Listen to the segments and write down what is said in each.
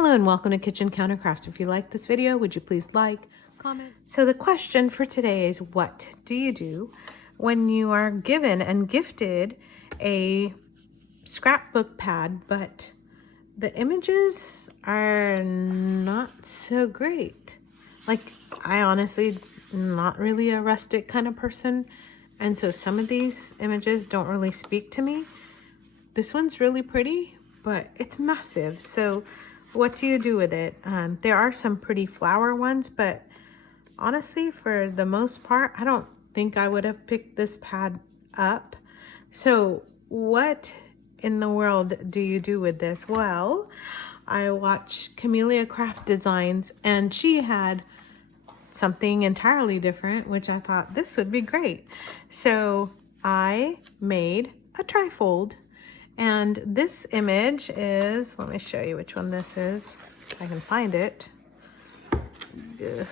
Hello and welcome to Kitchen Countercrafts. If you like this video, would you please like, comment? So the question for today is, what do you do when you are given and gifted a scrapbook pad, but the images are not so great? Like, I honestly not really a rustic kind of person, and so some of these images don't really speak to me. This one's really pretty, but it's massive. So what do you do with it? There are some pretty flower ones, but honestly, for the most part, I don't think I would have picked this pad up. So what in the world do you do with this? Well, I watched Camellia Craft Designs, and she had something entirely different, which I thought this would be great. So I made a trifold. And this image is, let me show you which one this is, if I can find it. Ugh.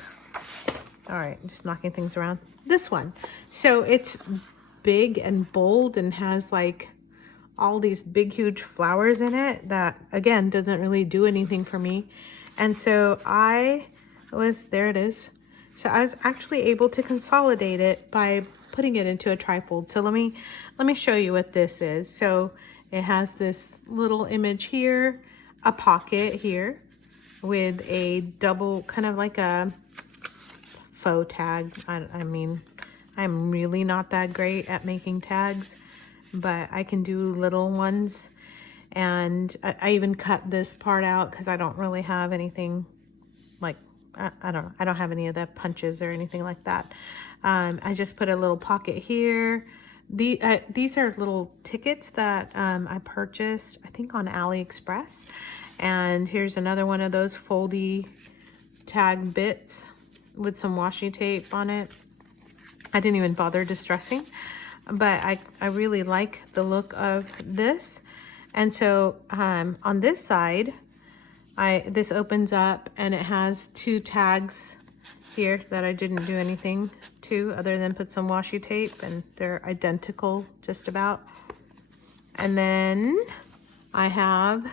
All right, just knocking things around. This one. So it's big and bold and has like all these big, huge flowers in it that, again, doesn't really do anything for me. And so there it is. So I was actually able to consolidate it by putting it into a trifold. So let me show you what this is. So it has this little image here, a pocket here with a double, kind of like a faux tag. I mean, I'm really not that great at making tags, but I can do little ones. And I even cut this part out because I don't really have anything like, I don't have any of the punches or anything like that. I just put a little pocket here. These are little tickets that I purchased, I think, on AliExpress. And here's another one of those foldy tag bits with some washi tape on it. I didn't even bother distressing, but I really like the look of this. And so on this side, this opens up and it has two tags here that I didn't do anything to other than put some washi tape, and they're identical just about. And then I have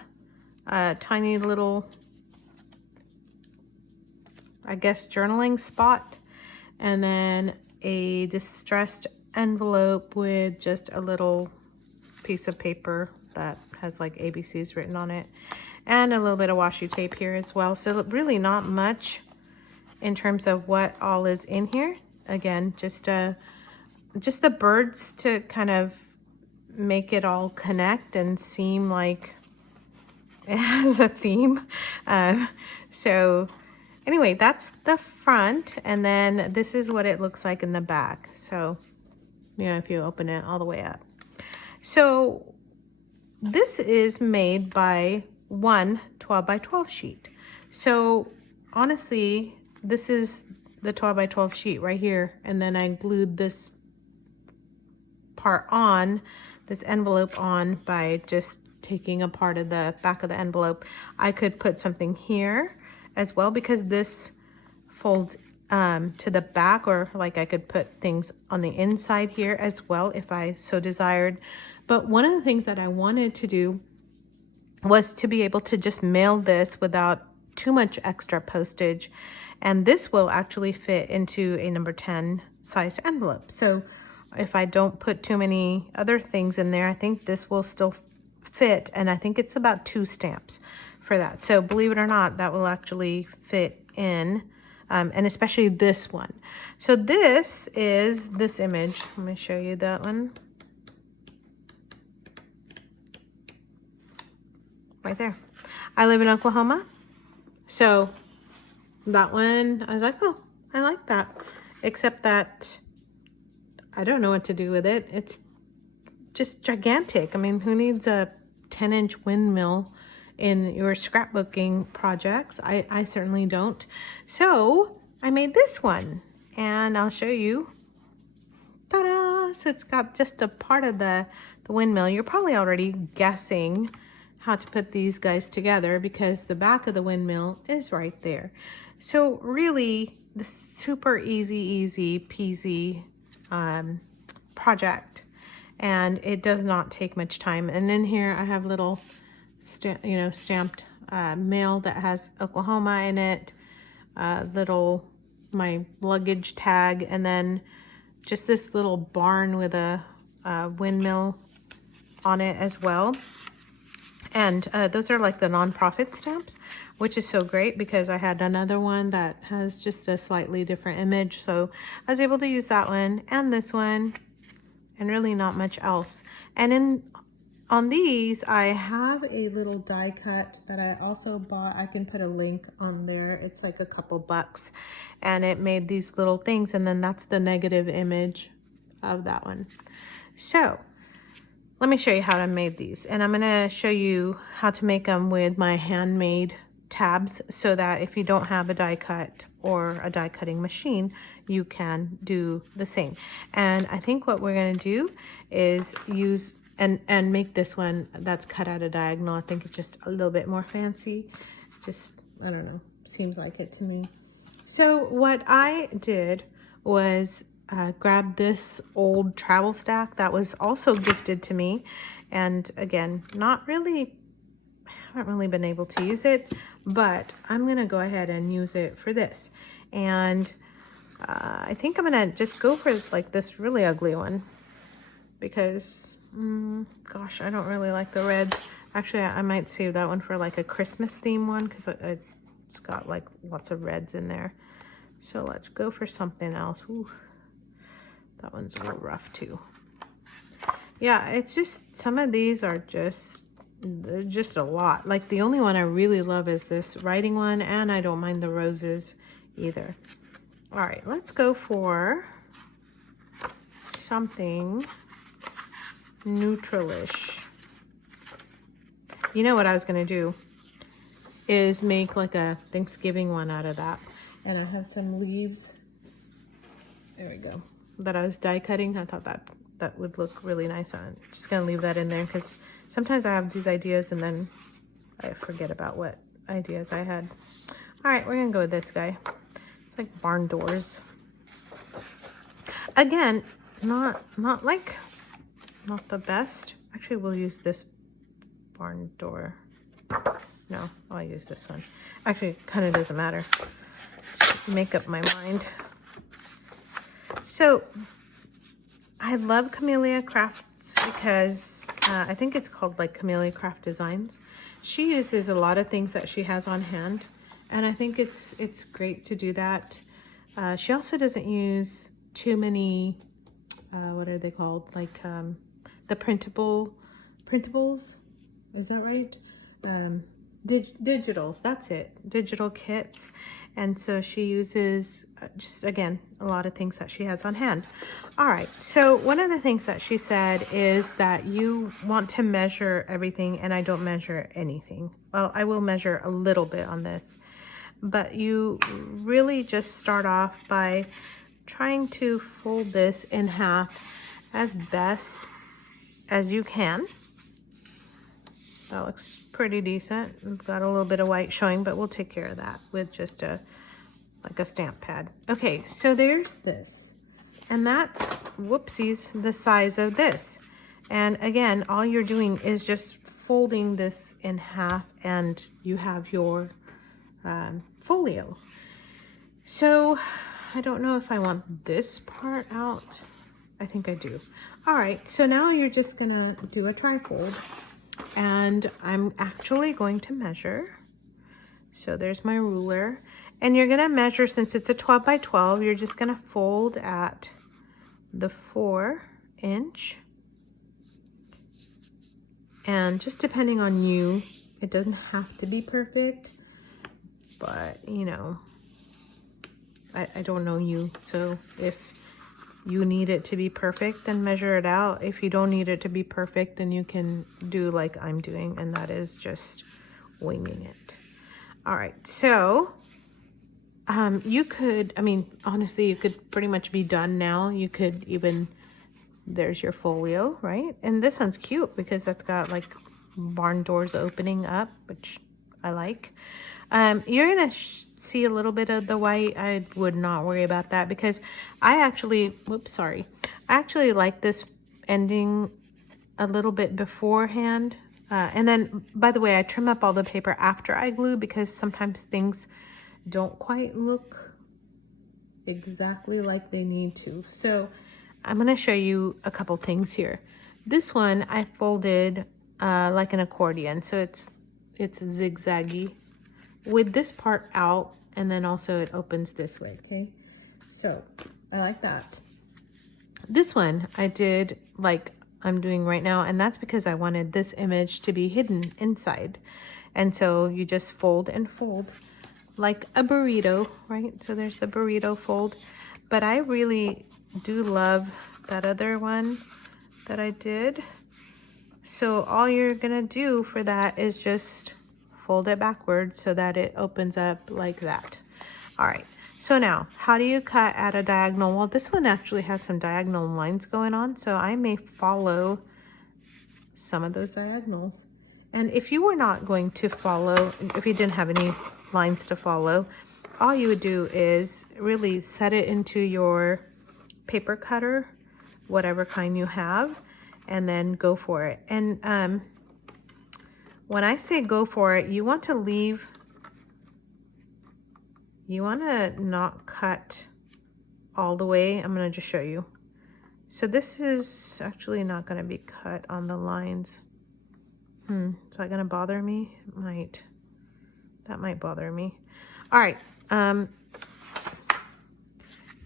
a tiny little, I guess, journaling spot, and then a distressed envelope with just a little piece of paper that has like ABCs written on it, and a little bit of washi tape here as well. So really not much in terms of what all is in here. Again, just the birds to kind of make it all connect and seem like it has a theme. So anyway, that's the front, and then this is what it looks like in the back. So, you know, if you open it all the way up. So this is made by one 12 by 12 sheet. So honestly, this is the 12 by 12 sheet right here. And then I glued this part on, this envelope on, by just taking a part of the back of the envelope. I could put something here as well because this folds to the back, or like I could put things on the inside here as well if I so desired. But one of the things that I wanted to do was to be able to just mail this without too much extra postage. And this will actually fit into a number 10 sized envelope. So if I don't put too many other things in there, I think this will still fit. And I think it's about 2 stamps for that. So believe it or not, that will actually fit in, and especially this one. So this is this image. Let me show you that one. Right there. I live in Oklahoma. So that one, I was like, oh, I like that. Except that I don't know what to do with it. It's just gigantic. I mean, who needs a 10-inch windmill in your scrapbooking projects? I certainly don't. So I made this one, and I'll show you. Ta-da! So it's got just a part of the windmill. You're probably already guessing how to put these guys together because the back of the windmill is right there. So really, the super easy peasy project, and it does not take much time. And in here I have little stamped mail that has Oklahoma in it, my luggage tag, and then just this little barn with a windmill on it as well. And those are like the nonprofit stamps, which is so great because I had another one that has just a slightly different image. So I was able to use that one and this one and really not much else. And on these, I have a little die cut that I also bought. I can put a link on there. It's like a couple bucks. And it made these little things. And then that's the negative image of that one. So let me show you how I made these. And I'm going to show you how to make them with my handmade tabs so that if you don't have a die cut or a die cutting machine, you can do the same. And I think what we're going to do is use and make this one that's cut at a diagonal. I think it's just a little bit more fancy. Just, I don't know, seems like it to me. So what I did was grab this old travel stack that was also gifted to me. And again, haven't really been able to use it, but I'm gonna go ahead and use it for this. And I think I'm gonna just go for like this really ugly one because, gosh, I don't really like the reds. Actually, I might save that one for like a Christmas theme one because it's got like lots of reds in there. So let's go for something else. Ooh, that one's a little rough too. Yeah, it's just, some of these are they're just a lot. Like the only one I really love is this writing one, and I don't mind the roses either. All right, let's go for something neutralish. You know what I was gonna do is make like a Thanksgiving one out of that. And I have some leaves, there we go, that I was die cutting. I thought that would look really nice on it. Just gonna leave that in there because sometimes I have these ideas and then I forget about what ideas I had. All right, we're gonna go with this guy. It's like barn doors. Again, not the best. Actually, we'll use this barn door. No, I'll use this one. Actually, it kind of doesn't matter. Just make up my mind. So I love Camellia Crafts because I think it's called like Camellia Craft Designs. She uses a lot of things that she has on hand, and I think it's great to do that. She also doesn't use too many, what are they called? Like the printables, is that right? Digitals, that's it, digital kits. And so she uses just, again, a lot of things that she has on hand. All right, so one of the things that she said is that you want to measure everything, and I don't measure anything. Well, I will measure a little bit on this, but you really just start off by trying to fold this in half as best as you can. That looks pretty decent. We've got a little bit of white showing, but we'll take care of that with just like a stamp pad. Okay, so there's this. And that's, whoopsies, the size of this. And again, all you're doing is just folding this in half and you have your folio. So I don't know if I want this part out. I think I do. All right, so now you're just gonna do a trifold. And I'm actually going to measure. So there's my ruler. And you're gonna measure, since it's a 12 by 12, you're just gonna fold at the 4-inch. And just depending on you, it doesn't have to be perfect, but you know, I don't know you. So if you need it to be perfect, then measure it out. If you don't need it to be perfect, then you can do like I'm doing, and that is just winging it. All right, so you could, I mean, honestly, you could pretty much be done now. You could even, there's your folio, right? And this one's cute because that's got like barn doors opening up, which I like. You're gonna see a little bit of the white. I would not worry about that because I actually, I actually like this ending a little bit beforehand And then, by the way, I trim up all the paper after I glue because sometimes things don't quite look exactly like they need to. So I'm going to show you a couple things here. This one I folded like an accordion, so it's zigzaggy with this part out, and then also it opens this way. Okay, so I like that. This one I did like I'm doing right now, and that's because I wanted this image to be hidden inside. And so you just fold and fold like a burrito, right? So there's the burrito fold. But I really do love that other one that I did. So all you're gonna do for that is just fold it backwards so that it opens up like that. All right, so now how do you cut at a diagonal? Well, this one actually has some diagonal lines going on, so I may follow some of those diagonals. And if you were not going to follow, if you didn't have any lines to follow, all you would do is really set it into your paper cutter, whatever kind you have, and then go for it. And when I say go for it, you want to leave, you want to not cut all the way. I'm going to just show you. So this is actually not going to be cut on the lines. Is that going to bother me? It might. That might bother me. All right.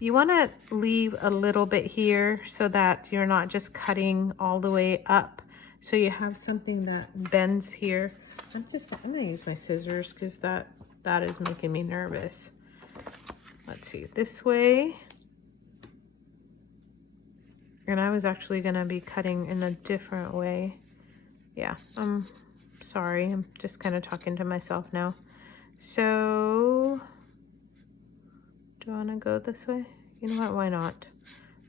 You want to leave a little bit here so that you're not just cutting all the way up. So you have something that bends here. I'm going to use my scissors because that is making me nervous. Let's see, this way. And I was actually going to be cutting in a different way. Yeah, I'm sorry. I'm just kind of talking to myself now. So, do I want to go this way? You know what? Why not?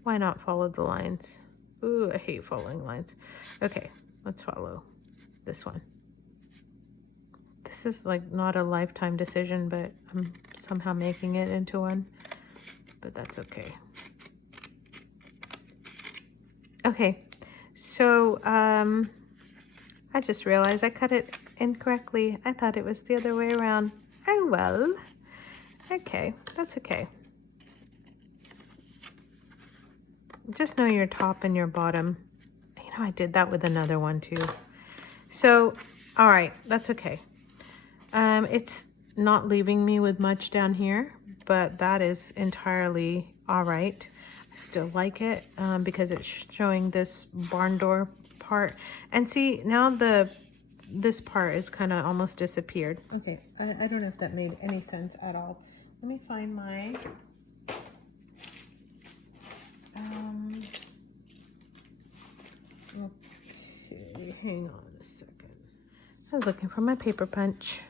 Why not follow the lines? Ooh, I hate following lines. Okay, let's follow this one. This is like not a lifetime decision, but I'm somehow making it into one. But that's okay. Okay, so I just realized I cut it incorrectly. I thought it was the other way around. Oh well. Okay, that's okay. Just know your top and your bottom. You know, I did that with another one too. So, all right, that's okay. It's not leaving me with much down here, but that is entirely all right. I still like it because it's showing this barn door part. And see, now this part is kind of almost disappeared. Okay, I don't know if that made any sense at all. Let me find my okay, hang on a second. I was looking for my paper punch.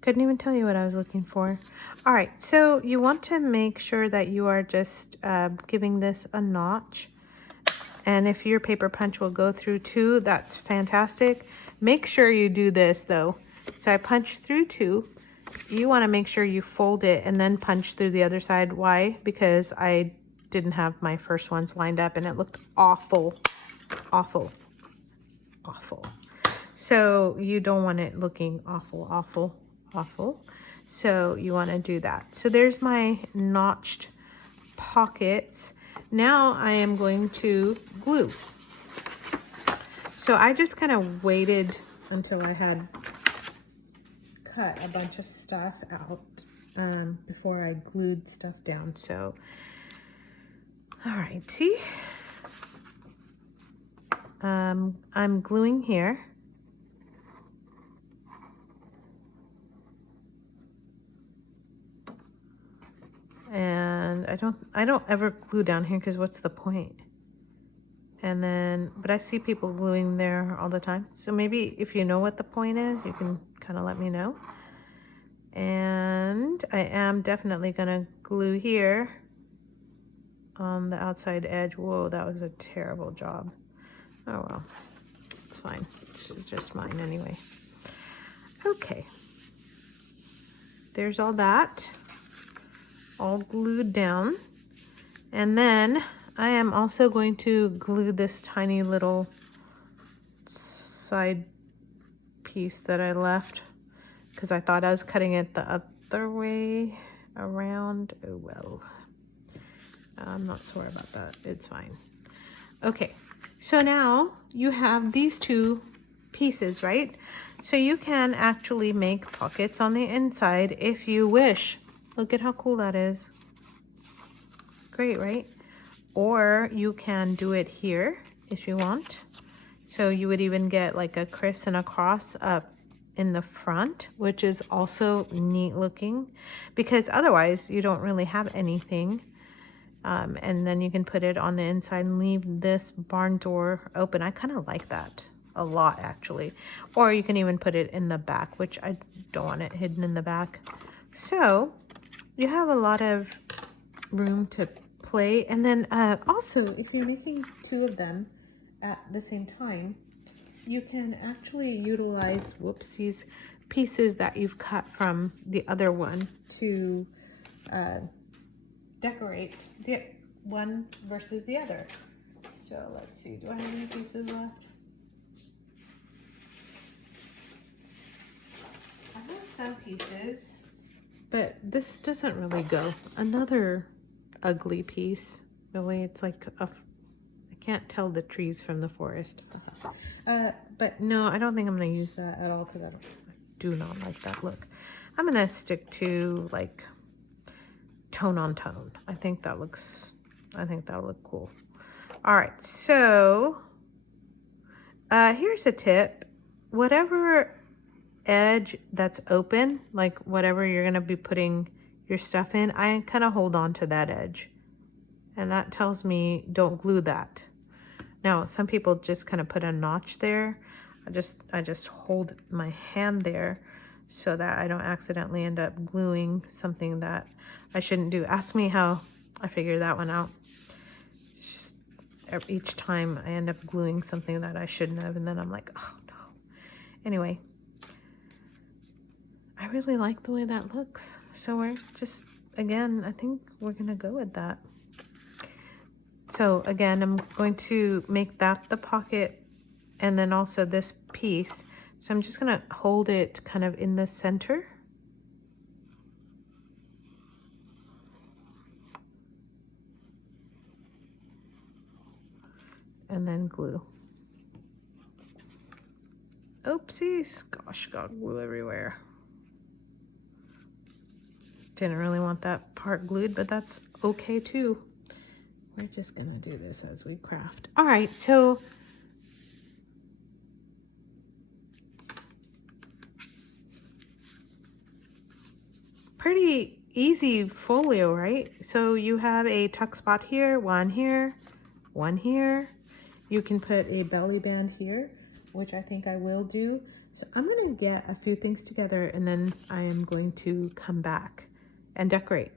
Couldn't even tell you what I was looking for. All right, so you want to make sure that you are just giving this a notch. And if your paper punch will go through two, that's fantastic. Make sure you do this though. So I punch through two. You want to make sure you fold it and then punch through the other side. Why? Because I didn't have my first ones lined up and it looked awful, awful, awful. So you don't want it looking awful, awful, awful. So you want to do that. So there's my notched pockets. Now I am going to glue. So I just kind of waited until I had cut a bunch of stuff out before I glued stuff down. So, all righty. I'm gluing here. And I don't ever glue down here because what's the point? And then, but I see people gluing there all the time. So maybe if you know what the point is, you can kind of let me know. And I am definitely gonna glue here on the outside edge. Whoa, that was a terrible job. Oh well, it's fine. It's just mine anyway. Okay, there's all that, all glued down. And then I am also going to glue this tiny little side piece that I left because I thought I was cutting it the other way around. Oh well, I'm not sore about that. It's fine. Okay, so now you have these two pieces, right? So you can actually make pockets on the inside if you wish. Look at how cool that is. Great, right? Or you can do it here if you want. So you would even get like a criss and a cross up in the front, which is also neat looking, because otherwise you don't really have anything. And then you can put it on the inside and leave this barn door open. I kind of like that a lot, actually. Or you can even put it in the back, which I don't want it hidden in the back. So you have a lot of room to play. And then also, if you're making two of them at the same time, you can actually utilize, whoopsies, pieces that you've cut from the other one to decorate the one versus the other. So let's see, do I have any pieces left? I have some pieces, but this doesn't really go. Another ugly piece. Really, it's like I can't tell the trees from the forest. But no, I don't think I'm gonna use that at all because I do not like that look. I'm gonna stick to like tone on tone. I think that'll look cool. All right, so here's a tip. Whatever edge that's open, like whatever you're gonna be putting your stuff in, I kind of hold on to that edge, and that tells me don't glue that. Now some people just kind of put a notch there. I just hold my hand there so that I don't accidentally end up gluing something that I shouldn't do. Ask me how I figured that one out. It's just each time I end up gluing something that I shouldn't have, and then I'm like, oh no. Anyway, I really like the way that looks. So we're just, again, I think we're gonna go with that. So again, I'm going to make that the pocket and then also this piece. So I'm just gonna hold it kind of in the center. And then glue. Oopsies, gosh, got glue everywhere. Didn't really want that part glued, but that's okay too. We're just gonna do this as we craft. All right, so pretty easy folio, right? So you have a tuck spot here, one here, one here. You can put a belly band here, which I think I will do. So I'm gonna get a few things together and then I am going to come back and decorate.